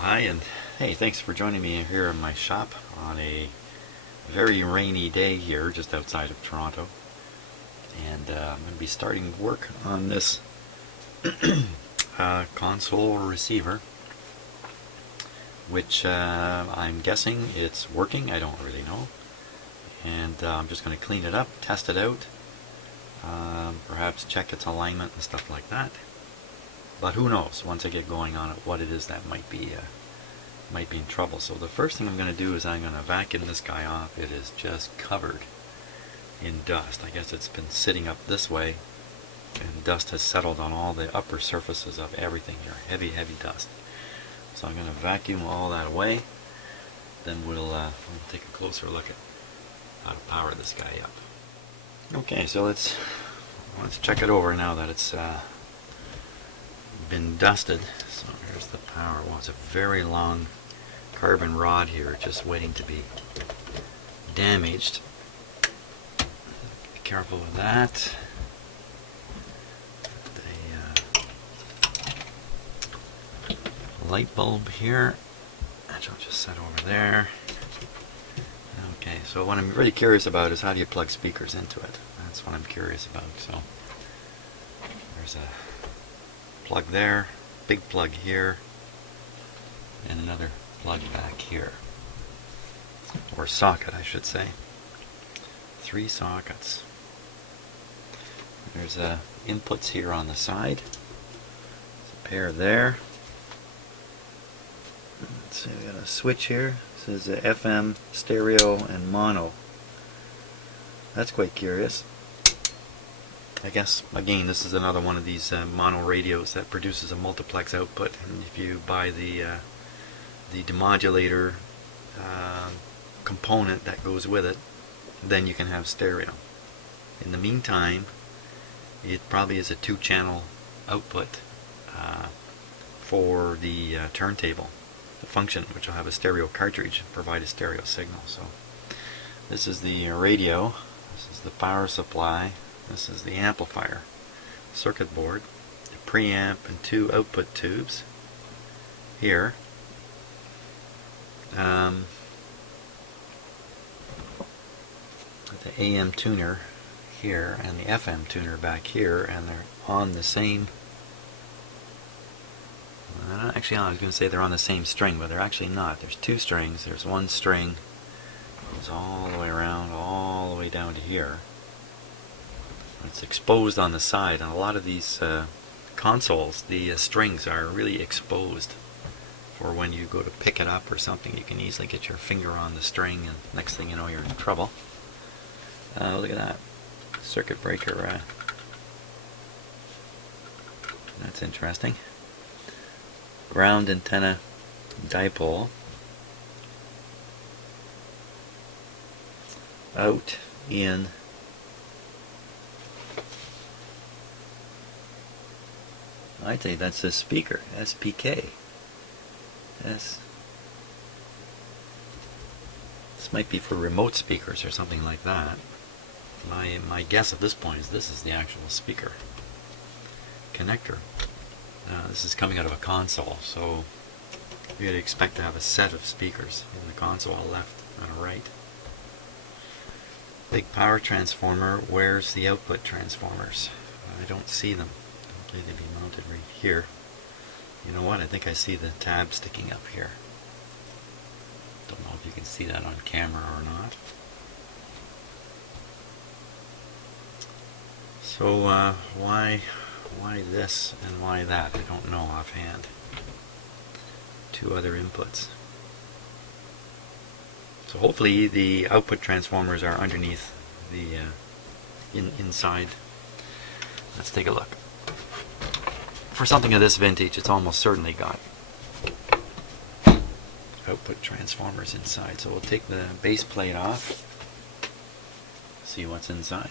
Hi, and hey, thanks for joining me here in my shop on a very rainy day here just outside of Toronto. And I'm going to be starting work on this console receiver, which I'm guessing it's working. I don't really know. And I'm just going to clean it up, test it out, perhaps check its alignment and stuff like that. But who knows, once I get going on it, what it is that might be in trouble. So the first thing I'm going to do is I'm going to vacuum this guy off. It is just covered in dust. I guess it's been sitting up this way, and dust has settled on all the upper surfaces of everything here. Heavy, heavy dust. So I'm going to vacuum all that away. Then we'll take a closer look at how to power this guy up. Okay, so let's check it over now that it's been dusted. So here's the power. Well, it's a very long carbon rod here, just waiting to be damaged. Be careful with that. The light bulb here, which I'll just set over there. Okay, so what I'm really curious about is how do you plug speakers into it? That's what I'm curious about. So there's a plug there, big plug here, and another plug back here, or socket I should say. 3 sockets. There's inputs here on the side. There's a pair there. Let's see, we got a switch here. This is FM, stereo, and mono. That's quite curious. I guess, again, this is another one of these mono radios that produces a multiplex output, and if you buy the demodulator component that goes with it, then you can have stereo. In the meantime, it probably is a 2-channel output for the turntable, the function, which will have a stereo cartridge and provide a stereo signal. So this is the radio, this is the power supply, this is the amplifier, circuit board, a preamp, and 2 output tubes here. The AM tuner here and the FM tuner back here, and they're on the same. Actually, I was going to say they're on the same string, but they're actually not. There's 2 strings. There's one string goes all the way around, all the way down to here. It's exposed on the side, and a lot of these consoles, the strings are really exposed for when you go to pick it up or something. You can easily get your finger on the string, and next thing you know, you're in trouble. Look at that circuit breaker. That's interesting. Ground antenna dipole. Out, in. I'd say that's a speaker, SPK. This might be for remote speakers or something like that. My guess at this point is this is the actual speaker connector. This is coming out of a console, so you'd expect to have a set of speakers in the console, a left and a right. Big power transformer. Where's the output transformers? I don't see them. Okay, they'd be mounted right here. You know what? I think I see the tab sticking up here. Don't know if you can see that on camera or not. So why this and why that? I don't know offhand. 2 other inputs. So hopefully the output transformers are underneath the inside. Let's take a look. For something of this vintage, it's almost certainly got output transformers inside. So we'll take the base plate off, see what's inside.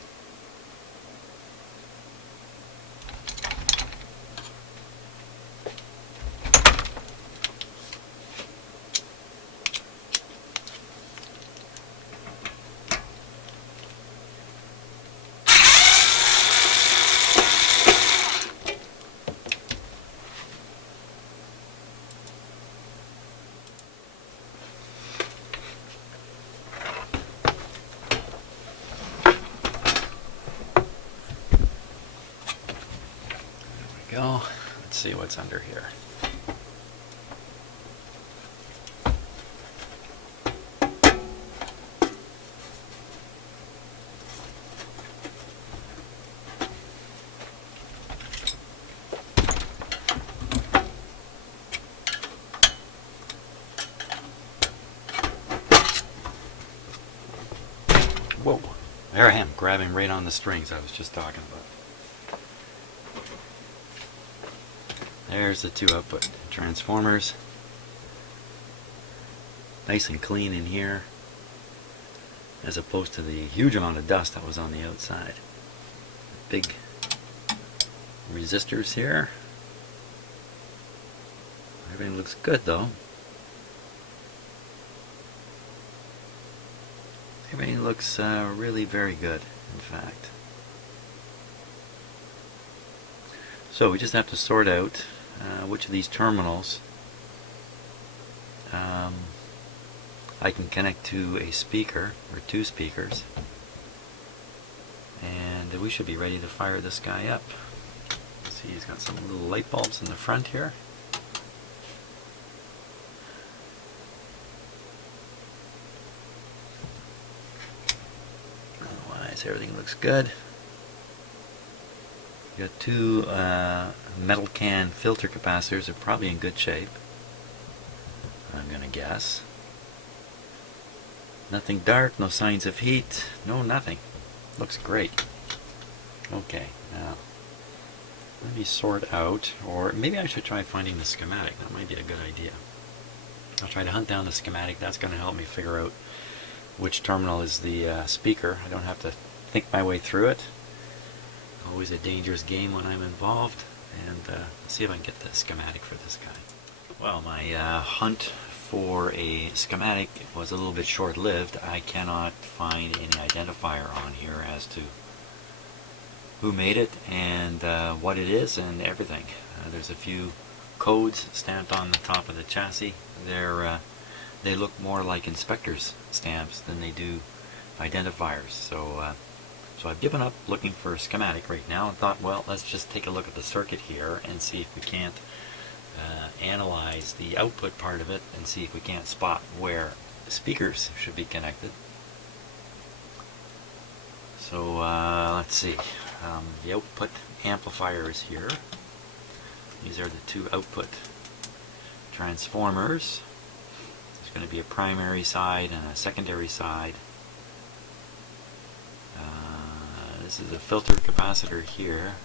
Let's see what's under here. Whoa, there I am, grabbing right on the strings I was just talking about. There's the two output transformers. Nice and clean in here, as opposed to the huge amount of dust that was on the outside. Big resistors here. Everything looks good though. Everything looks really very good, in fact. So we just have to sort out which of these terminals I can connect to a speaker, or two speakers, and we should be ready to fire this guy up. See, he's got some little light bulbs in the front here. Otherwise, everything looks good. You got two metal can filter capacitors. They're probably in good shape, I'm gonna guess. Nothing dark, no signs of heat, no nothing. Looks great. Okay, now let me sort out, or maybe I should try finding the schematic. That might be a good idea. I'll try to hunt down the schematic. That's going to help me figure out which terminal is the speaker. I don't have to think my way through it. Always a dangerous game when I'm involved. And see if I can get the schematic for this guy. Well, my hunt for a schematic was a little bit short-lived. I cannot find any identifier on here as to who made it and what it is and everything. There's a few codes stamped on the top of the chassis. They look more like inspectors' stamps than they do identifiers. So I've given up looking for a schematic right now and thought, well, let's just take a look at the circuit here and see if we can't analyze the output part of it and see if we can't spot where speakers should be connected. So let's see. The output amplifier is here. These are the two output transformers. There's going to be a primary side and a secondary side. This is a filter capacitor here.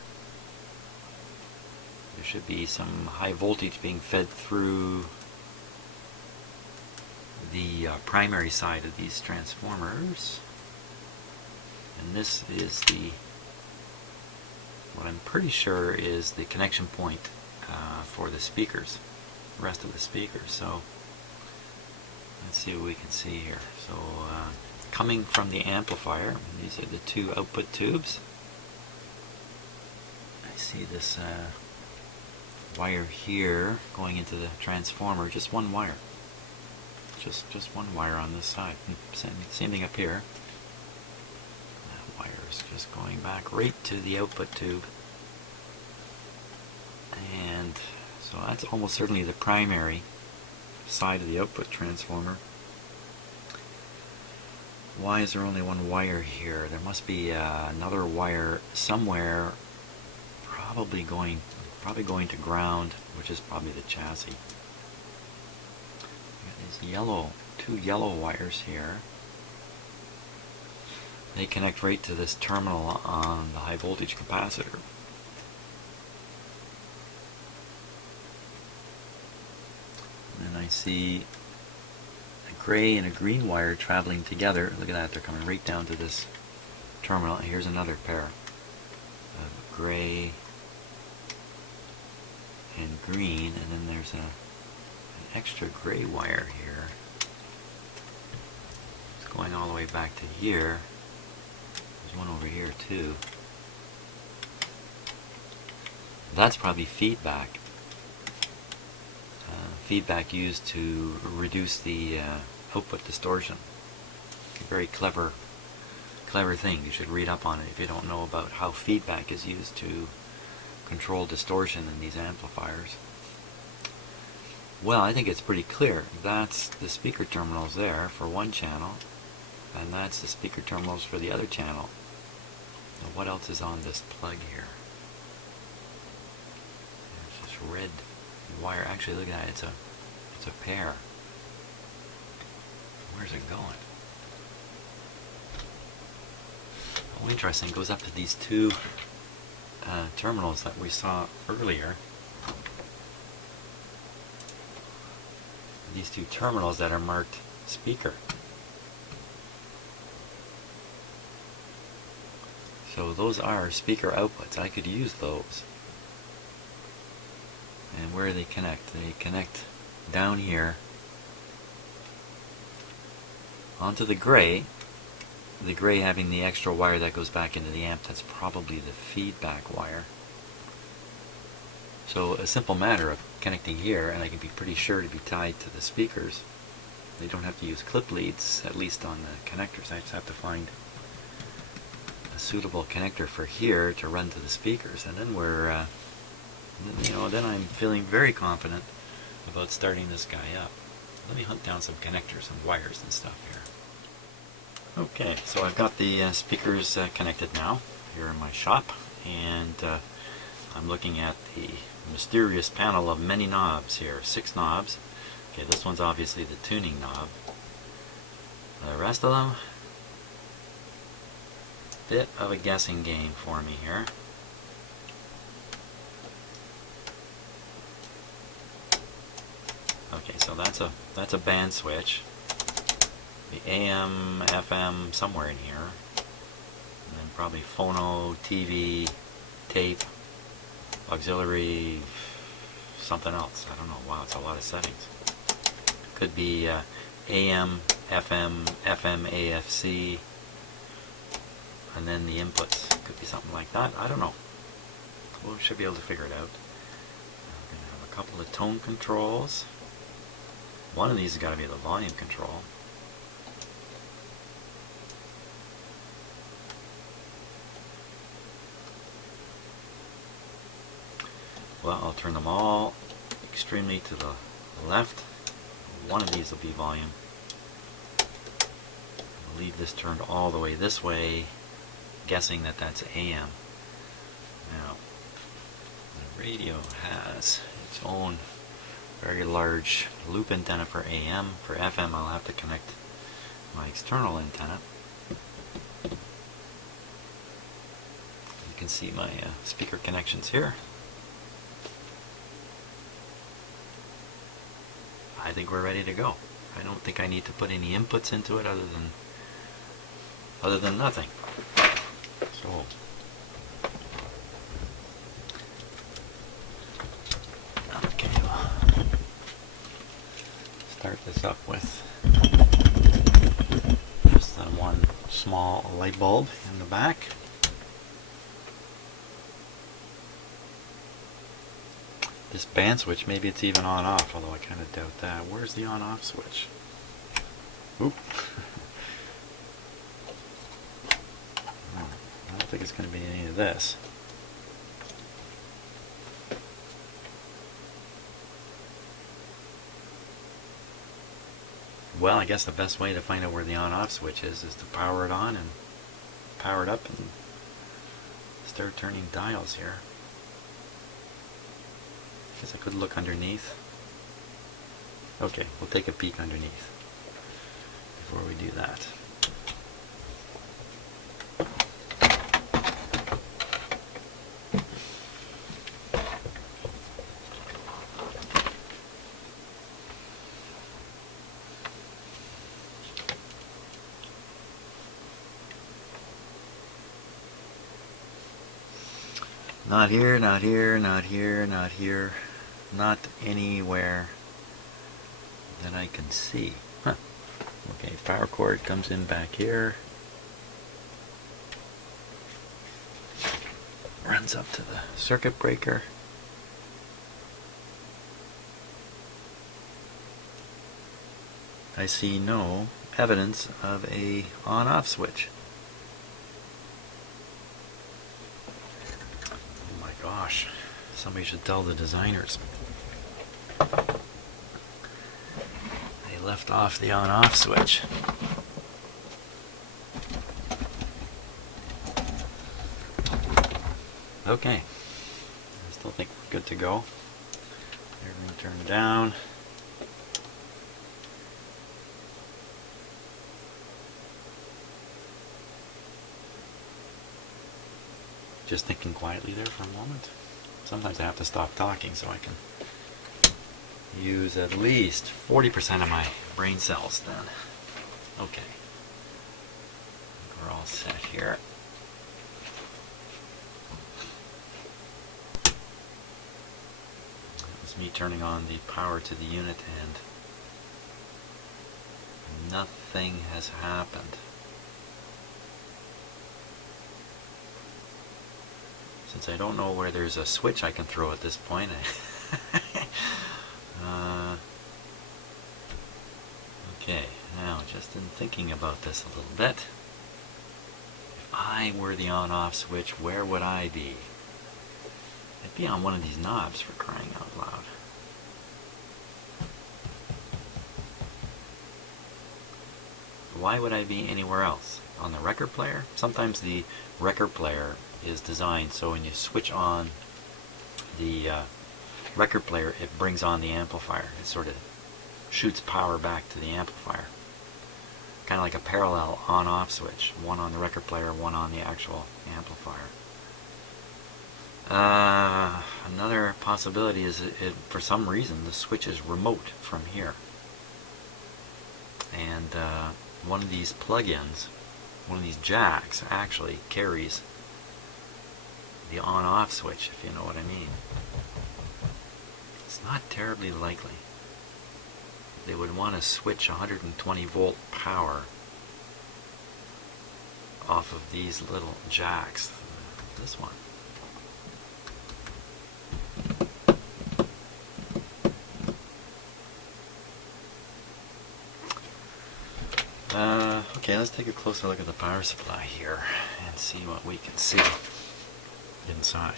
There should be some high voltage being fed through the primary side of these transformers. And this is what I'm pretty sure is the connection point for the speakers, the rest of the speakers. So let's see what we can see here. So coming from the amplifier, these are the two output tubes. I see this wire here going into the transformer, just one wire. Just one wire on this side. Same thing up here. That wire is just going back right to the output tube. And so that's almost certainly the primary side of the output transformer. Why is there only one wire here? There must be another wire somewhere, probably going to ground, which is probably the chassis. These two yellow wires here. They connect right to this terminal on the high voltage capacitor. And I see a gray and a green wire traveling together. Look at that, they're coming right down to this terminal. Here's another pair of gray and green, and then there's an extra gray wire here. It's going all the way back to here. There's one over here too. That's probably feedback. Feedback used to reduce the output distortion. A very clever thing. You should read up on it if you don't know about how feedback is used to control distortion in these amplifiers. Well, I think it's pretty clear. That's the speaker terminals there for one channel, and that's the speaker terminals for the other channel. Now, what else is on this plug here? There's this red wire. Actually, look at that. It's a pair. Where's it going? Oh, interesting. It goes up to these two terminals that we saw earlier. These two terminals that are marked speaker. So those are speaker outputs. I could use those. And where do they connect? They connect down here onto the gray. The gray having the extra wire that goes back into the amp. That's probably the feedback wire. So a simple matter of connecting here, and I can be pretty sure to be tied to the speakers. They don't have to use clip leads, at least on the connectors. I just have to find a suitable connector for here to run to the speakers, and then we're, then I'm feeling very confident about starting this guy up. Let me hunt down some connectors and wires and stuff here. Okay, so I've got the speakers connected now here in my shop, and I'm looking at the mysterious panel of many knobs here. 6 knobs. Okay, this one's obviously the tuning knob. The rest of them, bit of a guessing game for me here. Okay, so that's a band switch. The AM, FM, somewhere in here. And then probably phono, TV, tape, auxiliary, something else. I don't know. Wow, it's a lot of settings. Could be AM, FM, FM, AFC, and then the inputs. Could be something like that. I don't know. We should be able to figure it out. We're going to have a couple of tone controls. One of these has got to be the volume control. Well, I'll turn them all extremely to the left. One of these will be volume. I'll leave this turned all the way this way, guessing that that's AM. Now, the radio has its own very large loop antenna for AM. For FM, I'll have to connect my external antenna. You can see my speaker connections here. I think we're ready to go. I don't think I need to put any inputs into it other than nothing. So okay, we'll start this up with just one small light bulb in the back. This band switch, maybe it's even on off, although I kind of doubt that. Where's the on off switch? Oop. I don't think it's going to be any of this. Well, I guess the best way to find out where the on off switch is to power it on and power it up and start turning dials here. I could look underneath. Okay, we'll take a peek underneath before we do that. Not here, not here, not here, not here. Not anywhere that I can see. Huh. Okay, power cord comes in back here. Runs up to the circuit breaker. I see no evidence of a on-off switch. Oh my gosh. Somebody should tell the designers. They left off the on-off switch. Okay, I still think we're good to go. Everything turned down. Just thinking quietly there for a moment. Sometimes I have to stop talking so I can use at least 40% of my brain cells then. Okay, we're all set here. Me turning on the power to the unit, and nothing has happened. Since I don't know where there's a switch I can throw at this point, okay, now just in thinking about this a little bit, if I were the on-off switch, where would I be? I'd be on one of these knobs, for crying out loud. Why would I be anywhere else? On the record player? Sometimes the record player is designed so when you switch on the record player, it brings on the amplifier. It sort of shoots power back to the amplifier. Kind of like a parallel on-off switch. One on the record player, one on the actual amplifier. Another possibility is for some reason the switch is remote from here, and one of these plug-ins, one of these jacks actually carries the on-off switch, if you know what I mean. It's not terribly likely. They would want to switch 120 volt power off of these little jacks. This one. Okay, let's take a closer look at the power supply here and see what we can see inside.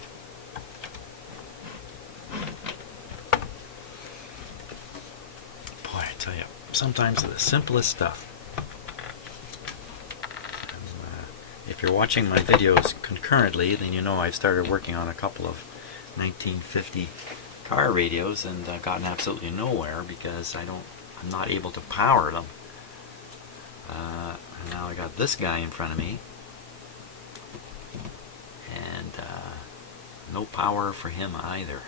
Boy, I tell you, sometimes the simplest stuff. If you're watching my videos concurrently, then you know I've started working on a couple of 1950 car radios, and I've gotten absolutely nowhere because I'm not able to power them. And now I got this guy in front of me, and no power for him either.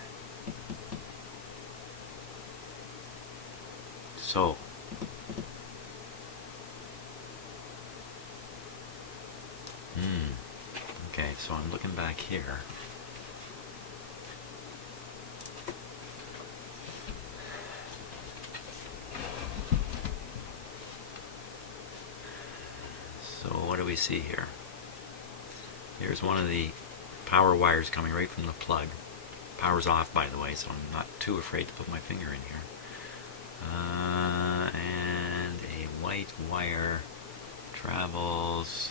So, okay, so I'm looking back here. So what do we see here? Here's one of the power wires coming right from the plug. Power's off, by the way, so I'm not too afraid to put my finger in here. And a white wire travels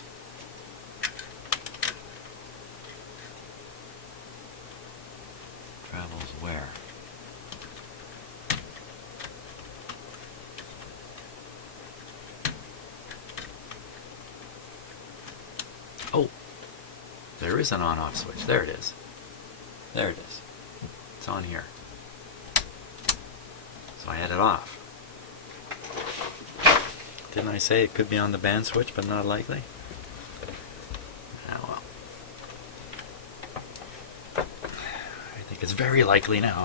where? Oh, there is an on-off switch. There it is. There it is. It's on here. So I had it off. Didn't I say it could be on the band switch, but not likely? Oh well. I think it's very likely now.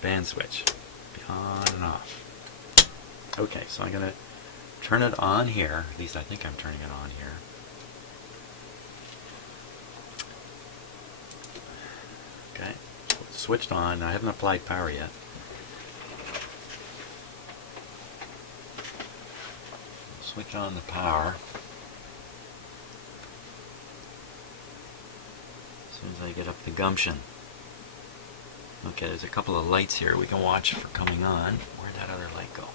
Band switch. On and off. Okay, so I'm going to turn it on here. At least I think I'm turning it on here. Okay, so it's switched on. I haven't applied power yet. Switch on the power. As soon as I get up the gumption. Okay, there's a couple of lights here we can watch for coming on. Where'd that other light go?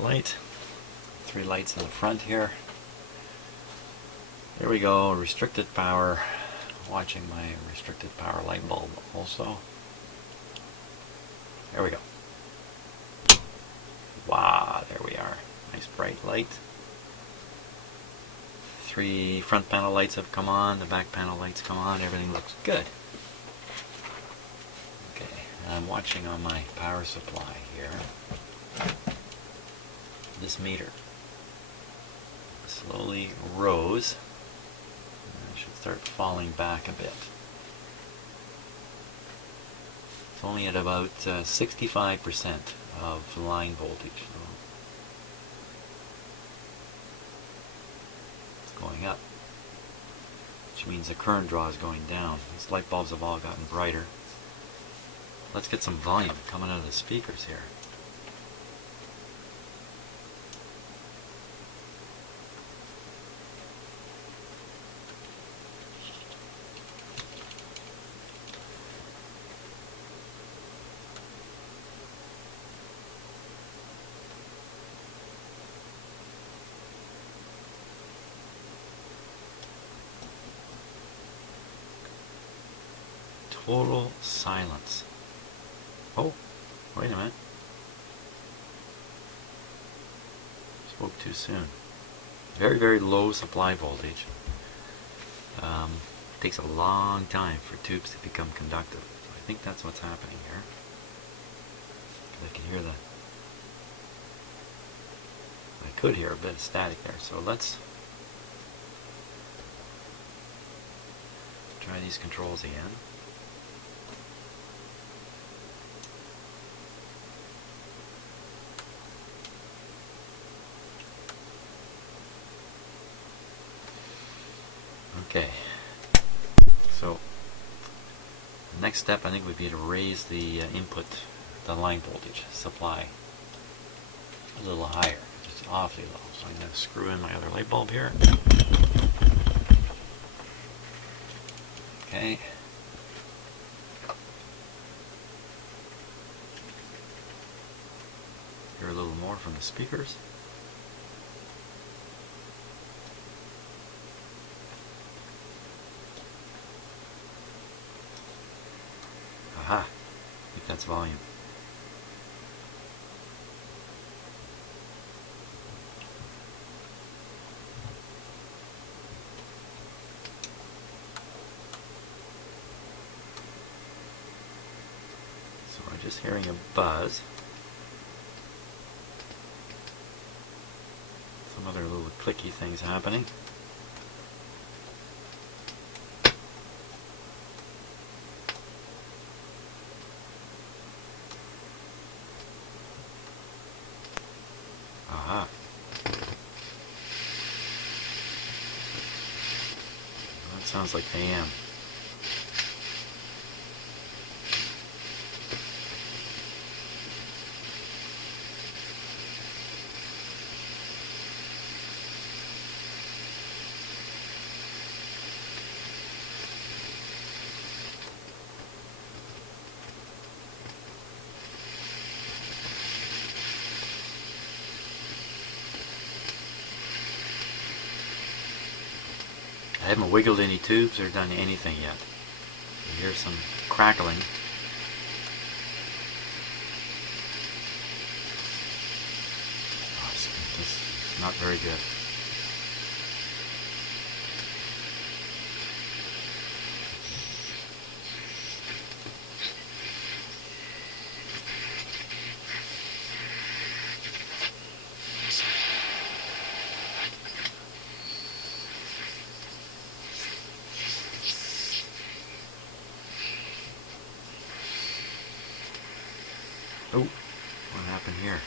light. 3 lights in the front here. There we go, restricted power. Watching my restricted power light bulb also. There we go. Wow, there we are. Nice bright light. 3 front panel lights have come on, the back panel lights come on, everything looks good. Okay, I'm watching on my power supply here. This meter slowly rose. I should start falling back a bit. It's only at about 65% of line voltage. So it's going up, which means the current draw is going down. These light bulbs have all gotten brighter. Let's get some volume coming out of the speakers here. Total silence. Oh, wait a minute. Spoke too soon. Very, very low supply voltage. Takes a long time for tubes to become conductive. So I think that's what's happening here. I can hear I could hear a bit of static there. So let's try these controls again. Okay, so the next step I think would be to raise the input, the line voltage supply a little higher, just awfully low. So I'm going to screw in my other light bulb here. Okay. Hear a little more from the speakers. Aha, I think that's volume. So I'm just hearing a buzz. Some other little clicky things happening. Aha. That sounds like AM. I haven't wiggled any tubes or done anything yet. You hear some crackling. Oh, this is not very good. Oh, what happened here?